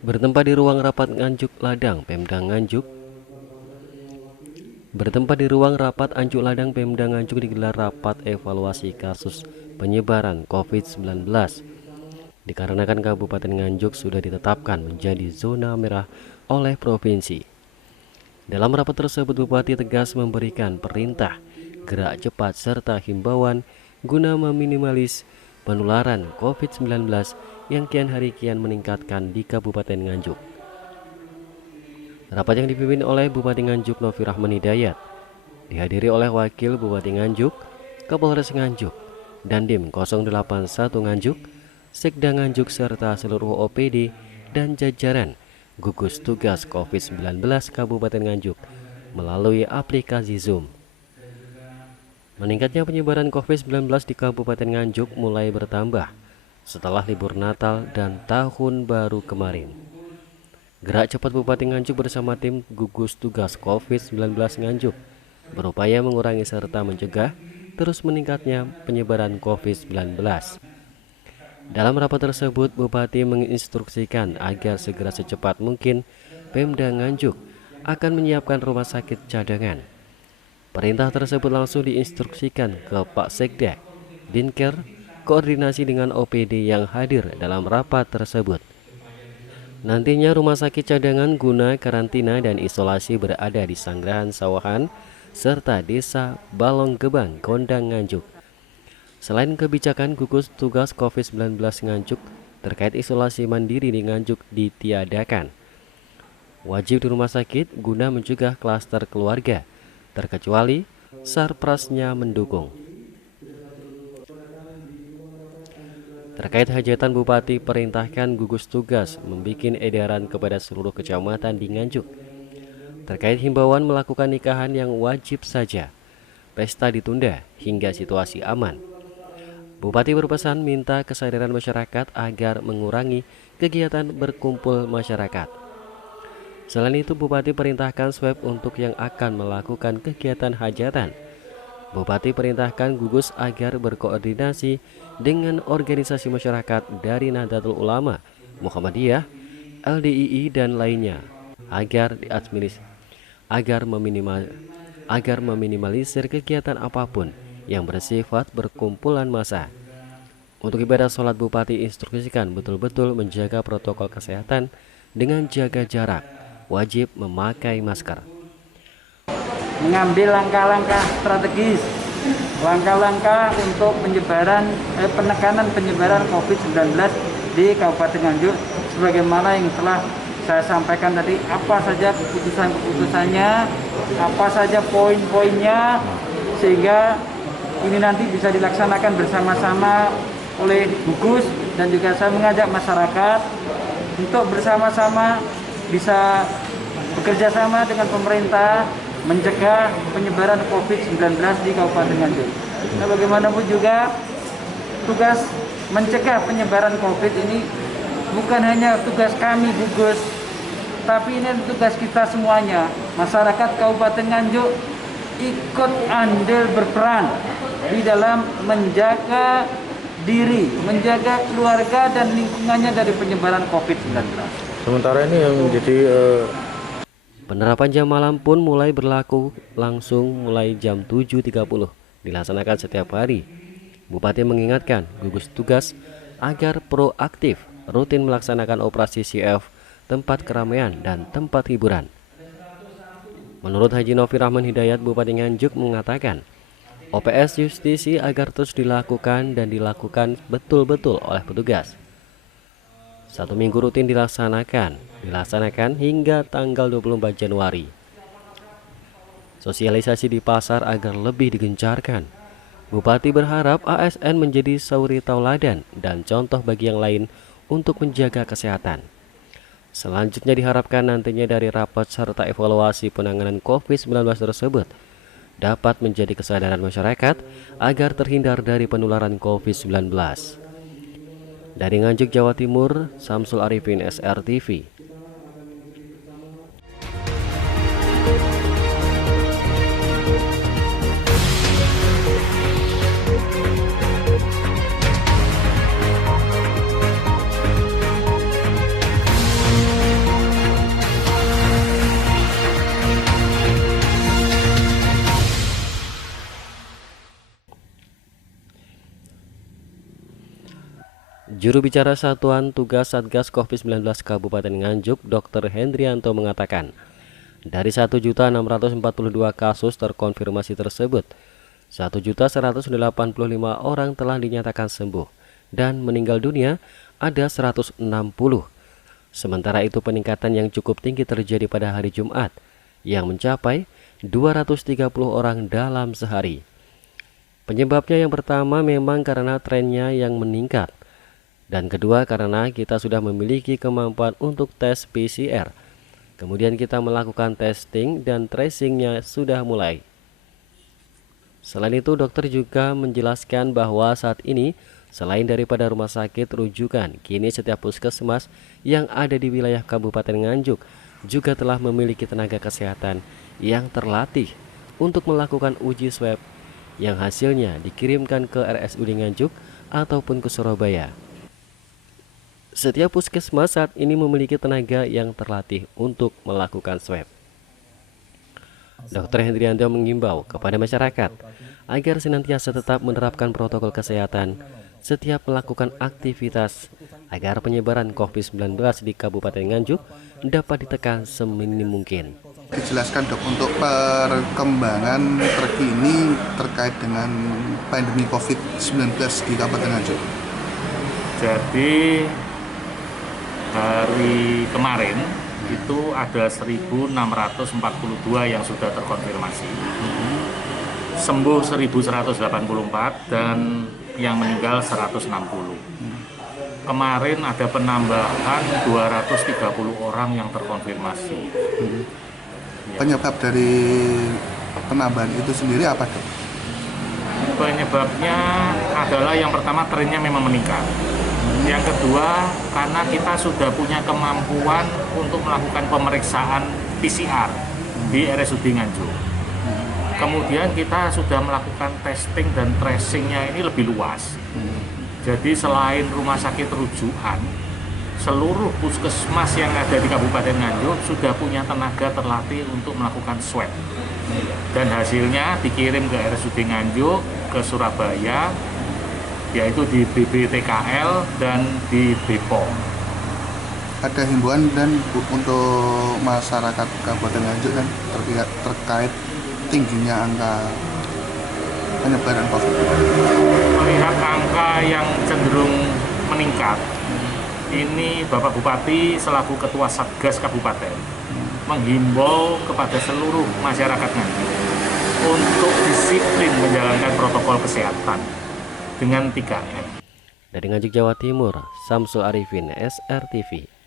Bertempat di ruang rapat Nganjuk Ladang, Pemda Nganjuk. Bertempat di ruang rapat Anjuk Ladang, Pemda Nganjuk digelar rapat evaluasi kasus penyebaran COVID-19. Dikarenakan Kabupaten Nganjuk sudah ditetapkan menjadi zona merah oleh provinsi. Dalam rapat tersebut, Bupati tegas memberikan perintah gerak cepat serta himbauan guna meminimalis penularan COVID-19 yang kian hari kian meningkatkan di Kabupaten Nganjuk. Rapat yang dipimpin oleh Bupati Nganjuk Novi Rahman Hidayat dihadiri oleh Wakil Bupati Nganjuk, Kapolres Nganjuk, Dandim 081 Nganjuk, Sekda Nganjuk serta seluruh OPD dan jajaran gugus tugas COVID-19 Kabupaten Nganjuk melalui aplikasi Zoom. Meningkatnya penyebaran COVID-19 di Kabupaten Nganjuk mulai bertambah setelah libur Natal dan Tahun Baru kemarin. Gerak cepat Bupati Nganjuk bersama tim gugus tugas COVID-19 Nganjuk berupaya mengurangi serta mencegah terus meningkatnya penyebaran COVID-19. Dalam rapat tersebut, Bupati menginstruksikan agar segera secepat mungkin Pemda Nganjuk akan menyiapkan rumah sakit cadangan. Perintah tersebut langsung diinstruksikan ke Pak Sekda, Dinker, koordinasi dengan OPD yang hadir dalam rapat tersebut. Nantinya rumah sakit cadangan guna karantina dan isolasi berada di Sanggerahan Sawahan serta Desa Balong Gebang, Kondang Nganjuk. Selain kebijakan gugus tugas COVID-19 Nganjuk terkait isolasi mandiri di Nganjuk ditiadakan. Wajib di rumah sakit guna mencegah klaster keluarga, terkecuali Sarprasnya mendukung. Terkait hajatan, Bupati perintahkan gugus tugas membikin edaran kepada seluruh kecamatan di Nganjuk terkait himbauan melakukan nikahan yang wajib saja, pesta ditunda hingga situasi aman. Bupati berpesan minta kesadaran masyarakat agar mengurangi kegiatan berkumpul masyarakat. Selain itu, Bupati perintahkan swab untuk yang akan melakukan kegiatan hajatan. Bupati perintahkan gugus agar berkoordinasi dengan organisasi masyarakat dari Nahdlatul Ulama, Muhammadiyah, LDII dan lainnya agar meminimalisir kegiatan apapun yang bersifat berkumpulan massa. Untuk ibadah sholat, Bupati instruksikan betul-betul menjaga protokol kesehatan dengan jaga jarak, wajib memakai masker. Mengambil langkah-langkah strategis, langkah-langkah untuk penekanan penyebaran COVID-19 di Kabupaten Nganjuk, sebagaimana yang telah saya sampaikan tadi, apa saja keputusan-keputusannya, apa saja poin-poinnya, sehingga ini nanti bisa dilaksanakan bersama-sama oleh gugus, dan juga saya mengajak masyarakat untuk bersama-sama bisa bekerja sama dengan pemerintah mencegah penyebaran COVID-19 di Kabupaten Nganjuk. Nah, bagaimanapun juga tugas mencegah penyebaran COVID ini bukan hanya tugas kami gugus, tapi ini tugas kita semuanya. Masyarakat Kabupaten Nganjuk ikut andil berperan di dalam menjaga diri, menjaga keluarga dan lingkungannya dari penyebaran COVID-19. Sementara ini yang menjadi penerapan jam malam pun mulai berlaku langsung mulai jam 7.30 dilaksanakan setiap hari. Bupati mengingatkan gugus tugas agar proaktif rutin melaksanakan operasi CF tempat keramaian dan tempat hiburan. Menurut Haji Novi Rahman Hidayat, Bupati Nganjuk mengatakan OPS justisi agar terus dilakukan dan dilakukan betul-betul oleh petugas. 1 minggu rutin dilaksanakan hingga tanggal 24 Januari. Sosialisasi di pasar agar lebih digencarkan. Bupati berharap ASN menjadi suri tauladan dan contoh bagi yang lain untuk menjaga kesehatan. Selanjutnya diharapkan nantinya dari rapat serta evaluasi penanganan COVID-19 tersebut dapat menjadi kesadaran masyarakat agar terhindar dari penularan COVID-19. Dari Nganjuk, Jawa Timur, Samsul Arifin, SRTV. Juru bicara Satuan Tugas Satgas COVID-19 Kabupaten Nganjuk, Dr. Hendrianto mengatakan, dari 1.642 kasus terkonfirmasi tersebut, 1.185 orang telah dinyatakan sembuh dan meninggal dunia ada 160. Sementara itu peningkatan yang cukup tinggi terjadi pada hari Jumat yang mencapai 230 orang dalam sehari. Penyebabnya yang pertama memang karena trennya yang meningkat. Dan kedua karena kita sudah memiliki kemampuan untuk tes PCR. Kemudian kita melakukan testing dan tracingnya sudah mulai. Selain itu dokter juga menjelaskan bahwa saat ini selain daripada rumah sakit rujukan, kini setiap puskesmas yang ada di wilayah Kabupaten Nganjuk juga telah memiliki tenaga kesehatan yang terlatih untuk melakukan uji swab yang hasilnya dikirimkan ke RSUD Nganjuk ataupun ke Surabaya. Setiap puskesmas saat ini memiliki tenaga yang terlatih untuk melakukan swab. Dr. Hendrianto mengimbau kepada masyarakat agar senantiasa tetap menerapkan protokol kesehatan setiap melakukan aktivitas agar penyebaran COVID-19 di Kabupaten Nganjuk dapat ditekan seminim mungkin. Dijelaskan dok untuk perkembangan terkini terkait dengan pandemi COVID-19 di Kabupaten Nganjuk. Jadi hari kemarin itu ada 1.642 yang sudah terkonfirmasi, sembuh 1.184 dan yang meninggal 160. Kemarin ada penambahan 230 orang yang terkonfirmasi. Penyebab dari penambahan itu sendiri apa dok? Penyebabnya adalah yang pertama trennya memang meningkat. Yang kedua, karena kita sudah punya kemampuan untuk melakukan pemeriksaan PCR di RSUD Nganjuk. Kemudian kita sudah melakukan testing dan tracingnya ini lebih luas. Jadi selain rumah sakit rujukan, seluruh puskesmas yang ada di Kabupaten Nganjuk sudah punya tenaga terlatih untuk melakukan swab. Dan hasilnya dikirim ke RSUD Nganjuk, ke Surabaya, yaitu di BBTKL dan di Bepom. Ada himbauan dan untuk masyarakat Kabupaten Nganjuk kan terkait tingginya angka penyebaran COVID. Melihat angka yang cenderung meningkat, ini Bapak Bupati selaku Ketua Satgas Kabupaten menghimbau kepada seluruh masyarakat Nganjuk untuk disiplin menjalankan protokol kesehatan dengan 3M. Dari Nganjuk, Jawa Timur, Samsul Arifin, SRTV.